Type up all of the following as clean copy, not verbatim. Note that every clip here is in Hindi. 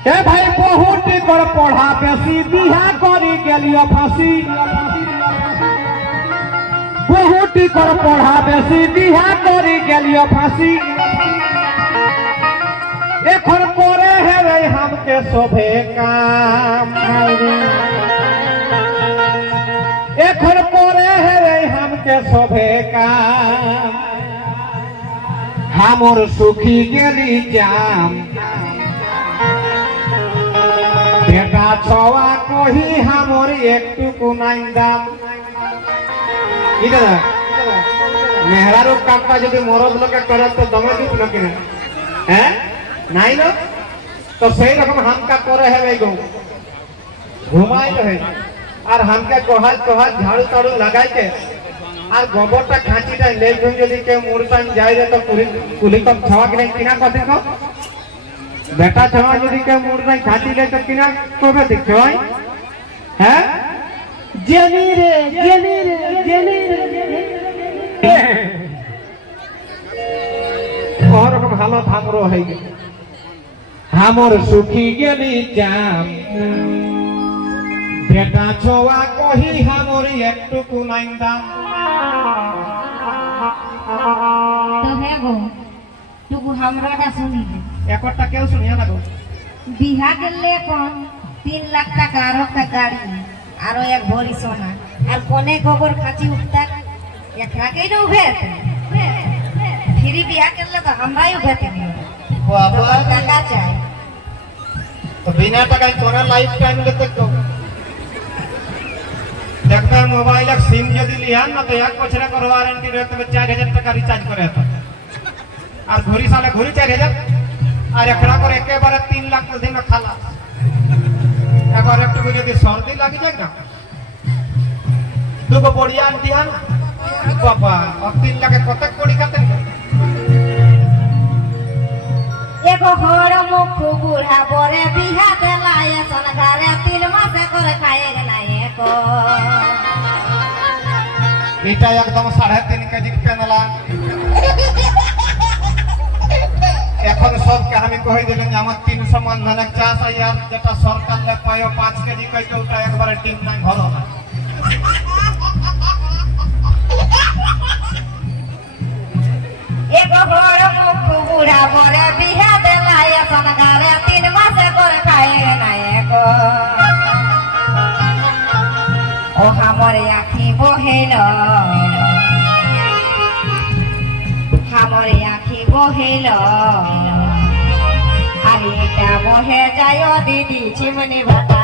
ए भाई बहुत कर पढ़ा बेसी बिहा करी गेलियो फांसी बहुत कर पढ़ा बेसी बिहा करी गेलियो फांसी एखन करे हेरे हमके शोभे काम एखन करे हेरे हमके शोभे काम हमर सुखी गेली जाम बेटा छवा कही हमर एकटुकु नाई दाम मेहरारू कामटा যদি মরদ লোকে করে তো দমে দিত না কিনা হ্যাঁ নাই না তো সেই রকম হামকা করে হবে গো ঘুমাই রহে আর হামকা কোহাল কোহাল ঝাড়ু টাড়ু লাগাইতে আর গোবরটা খাঁচিটা লেই ধুন যদি কেউ মুরতান যাই রে তো কুলি কম ছাওয়া কিনা কিনা কথা কো बेटा छवा যদি কেউ মুরতান খাঁচি লে তো কিনা কবে দেখছো হ্যাঁ জেনি রে জেনি রে জেনি রে ওরকম হালত हमरो হই গেল हमर सुखी गेली जाम बेटा छवा कही हमर एकटुकु नाई दाम तो है गो टुकु हमरा का सुनी एकटा केउ सुनिया ना गो बिहा गेले कोन 3 लाख টাকা আর গাড়ি আর এক ভরি সোনা আর কোনে গোবর খাঁচি উঠতা একরাকেই না উঠে ফিরি বিয়া করলে তো আমরাই উঠাতে বাবা টাকা চাই तो बिना टाकाय तोरा लाइफ टाइम लेते तो देखता मोबाइल का सिम यदि लिया ना तो एक बछड़ा को वारंटी रहते में 4000 टाका रिचार्ज करे तो और घोरी साले घोरी 4000 और एकड़ा कर एके बार 3 लाख दिन में खाला একবার একটু যদি সর্দি লাগি যায় না দুগো বড়িয়া দিয়ান বাবা আর 3 লাখে কত কোটি খাতেন एगो घर मुख बुढ़ा बोरे बिहा देलाय सन घरे 3 मास करे खाए गनाए को এটা একদম 3.5 কেজি কেনলা এখন সবকে আমি কই দিলেন যে আমার 300 মান ধানের চাষ আর যেটা সরকার লে পায় 5 কেজি কইতে ওটা একবারে টিম নাই ভরো না एगो घर मुख बुढ़ा बोरे बिहा देलाय सन घरे 3 मास करे खाए गनाए को ओ हमरे आखी बहेलो हमरे आखी बहेलो अरे क्या बहे जायो दीदी चिमनी भाटा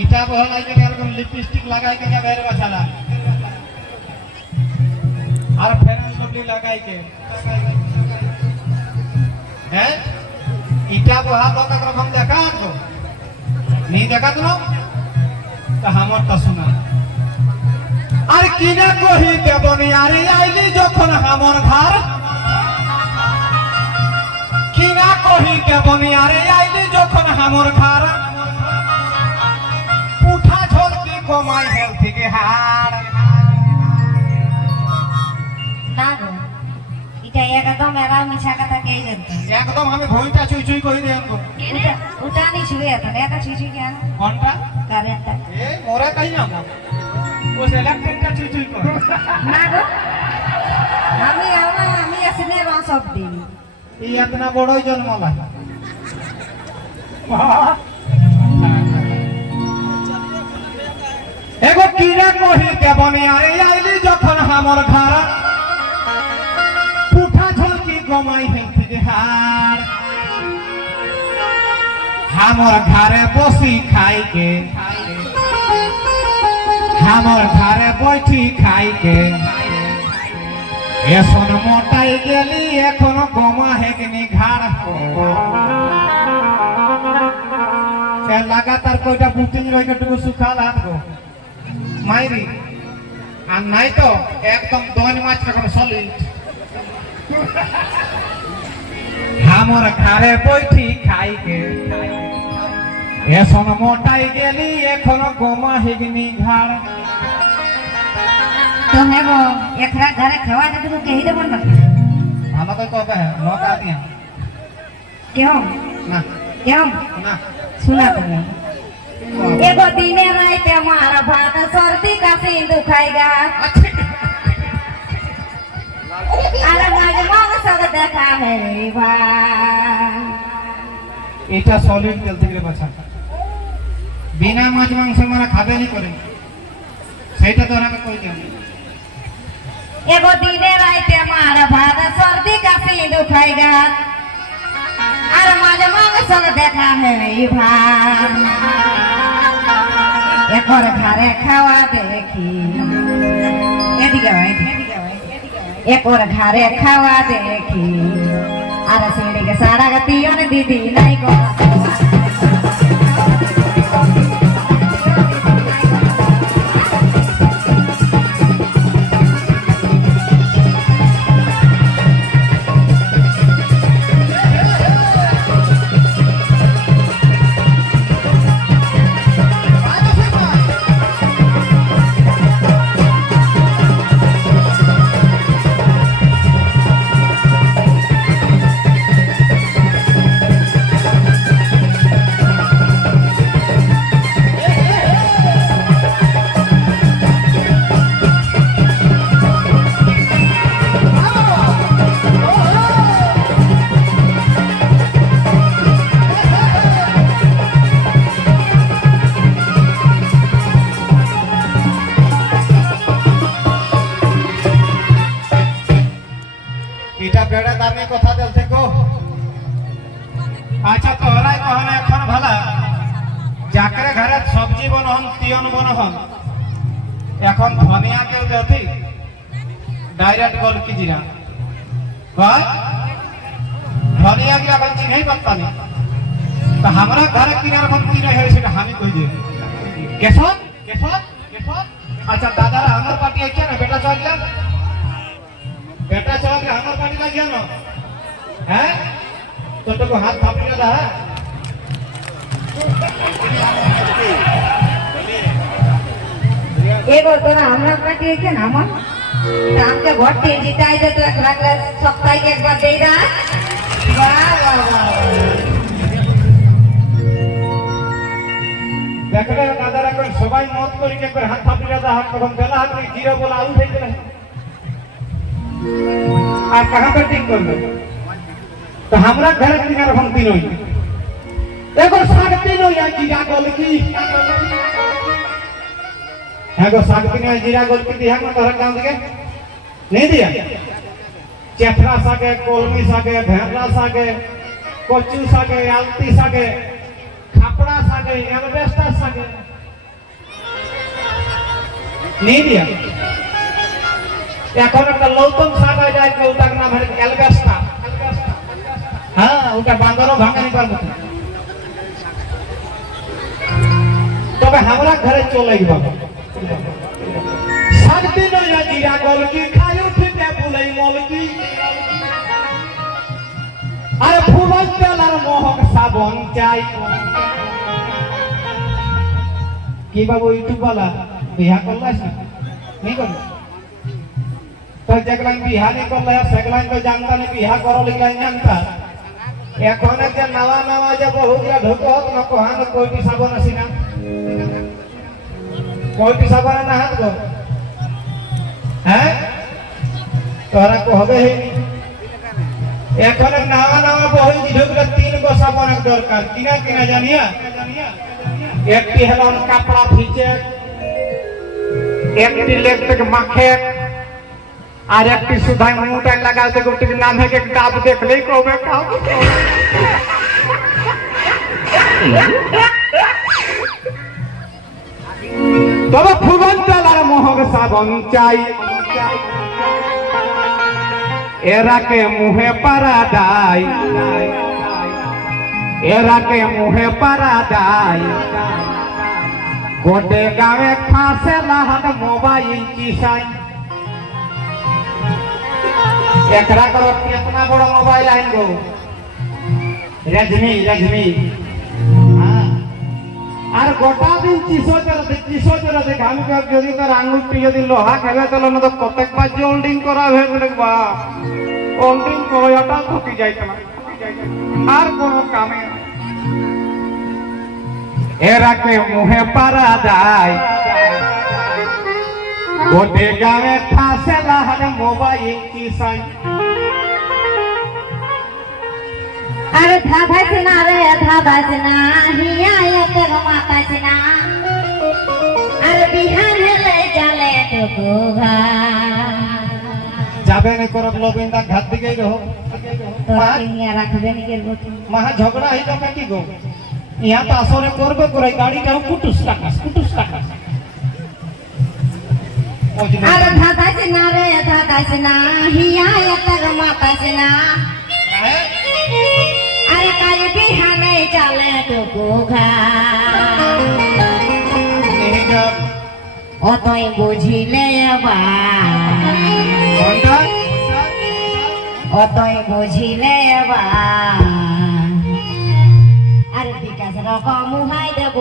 ईटा बहलाई के एरकम लिपस्टिक लगाई के बेर बसाला और फेर लवली लगाई के हैं ईटा बहा तो तक हम देखा तो नहीं देखा तो तो हमर त सुना আর কিনা কহি দেবনি আরে আইলি যখন हमर घर কিনা কহি দেবনি আরে আইলি যখন हमर घर কমাই হেল থেকে হার না গো এটা একদম এরা মিছা কথা কই দেন একদম আমি ভইটা চুই চুই কই দেন গো ওটা নি ছুঁয়ে এটা এটা ছুঁই ছুঁই কেন কোনটা কারেন্টটা এ মোরে তাই না ও ইলেকট্রিকটা চুই চুই কর না গো আমি আসলে রস অফ দিই এই এতনা বড়ই জন্মলা एगो कीड़ा कही देवनी अरे आइली जखन हमर घर पुठा झलकी गमाई है हार हमर घरे बसी खाई के हमर घरे बैठी खाई के এখন মোটাই গেলি এখন গোমা হেগনি ঘাড় লাগাতার কয়টা বুটিং রইটুকু সুখাল হাঁটবো মাইরি আর নাই তো একদম দোন মাছ রকম সলিড আমার ঘরে বইঠি খাইকে এখন মোটাই গেলি এখন গোমা হেগনি ঘাড় तो है वो एकरा घरे खवा दे तो कही दे बन हम तो कहबे मौका दिया क्यों ना क्यों ना सुना तुम्हें एगो दिने रात हमारा भात सर्दी का सीन दुखाएगा अरे माज मांग सब देखा है रे भाई এটা সলিড তেল থেকে বাঁচা বিনা মাছ মাংস মারা খাবে নি করে সেটা তো আমাকে কই দিও एगो दिने रात हमारा भात सर्दी का सीन दुखाएगा अरे माज मांग सब देखा है रे भाई एक और घरे खावा देखी एक और घरे खावा देखी अरे सीढ़ी के सारा गतियों ने दीदी नहीं को এটা বেড়া দামে কথা বলতে গো আচ্ছা তোরাই কহনা এখন ভালা যাকরে ঘরে সবজি বনহন তিয়ন বনহন এখন ধনিয়া কেউ দেতি ডাইরেক্ট গল কি জিরা কয় ধনিয়া কি এখন চিনেই পাত্তানি তো আমরা ঘরে কিনার এখন কিনে হয় সেটা আমি কই দিই কেশব কেশব কেশব আচ্ছা দাদারা আমার পার্টি আছে না বেটা চললাম बेटा चला के हमार पानी लग गया ना हैं तो को हाथ थापने लगा है एगो तोरा हमरा पाटी है ना मन काम के बहुत तेजी ताई दे तो एकरा के सप्ताह के एक बार दे दा वाह वाह वाह देखले दादारा कोई सबाई मौत करी के हाथ थापने लगा हाथ तখন बेला हाथ में जीरो बोला आउट हो गए আর कहां पे ठीक कर लो तो हमरा घर किनार हम तीनों एगो साग तीनों या जीरा गोल की एगो साग तीनों जीरा गोल की दिया में तोहरा काम के नहीं दिया चेथरा सागे कोलमी सागे भेंडा सागे कोचू सागे आलती सागे खापड़ा सागे एल्बेस्टर सागे नहीं दिया এখন একটা লৌতম শাক হয়ে যায় ওটার নাম হচ্ছে এলবেস্টা হ্যাঁ ওটা বান্দরও ভাঙানি পারবে তবে আমরা ঘরে চলে গেব শাক দিন জিরা গলকি খাই উঠিতে বুলাই মলকি আরে ফুলন তেলার মোহক সাবন চাই কি বাবু ইউটিউব वाला বিয়া করলাস না नहीं कर तो जगलाइन बिहा नहीं कर ले सगलाइन को जानता नहीं बिहा करो लिखलाइन जानता এখন যে নवा नवा যে বহু দিয়া ঢোকত ন কোহান কইটি সাবন আসিনা কইটি সাবন না হাত গো হ্যাঁ তোরা কহবে এখন নवा नवा বহু দি ঢোকলে তিন গো সাবন দরকার কিনা কিনা জানিয়া একটি হলো কাপড়া ভিজে একটি লেগ থেকে মাখে আর একটি সুধাই মুটাই লাগাল থেকে ওটির নাম है एक डाब देख ले को मैं खाओ তবে ফুলন তেল আর মোহক সাবন চাই এরাকে মুহে পারা দেয়, এরাকে মুহে পারা দেয়, গোটে গাঁয়ে খাসে লাহাত মোবাইল চিসাই। एकरा करो कितना बड़ा मोबाइल आएंगो रेडमी रेडमी हाँ আর গোটা দিন চিসো চলতে আমি যদি তোর আঙুলটি যদি লোহা খেলে তাহলে না তো প্রত্যেকবার যে হোল্ডিং করা হয়ে গেলে বা হোল্ডিং করাটা ঠকি যাইত না আর কোনো কামে না। এরাকে মুহে পারা যায়, গোটে গাঁয়ে ঠাসে লাহারে মোবাইল চিসাই। अरे धाधाचे ना रे धाधाचे ना हिया येते गो माताचे ना अरे बिहान ले चले तो गोगा যাবে না করব লবিন্দা ঘাত দিকেই রহ तो हिया রাখবে নি কেরবো কি মহা ঝগড়া হই যাবে কি গো ইয়া তো আসরে করবে করে গাড়িটা কুটুস টাকা अरे धाधाचे ना रे धाधाचे ना हिया येते गो माताचे ना अरे काल बिहाने चले तो गोगा অতই বুঝিলে বা অতই বুঝিলে বা আর বিকাশ রকম মুহাই দেব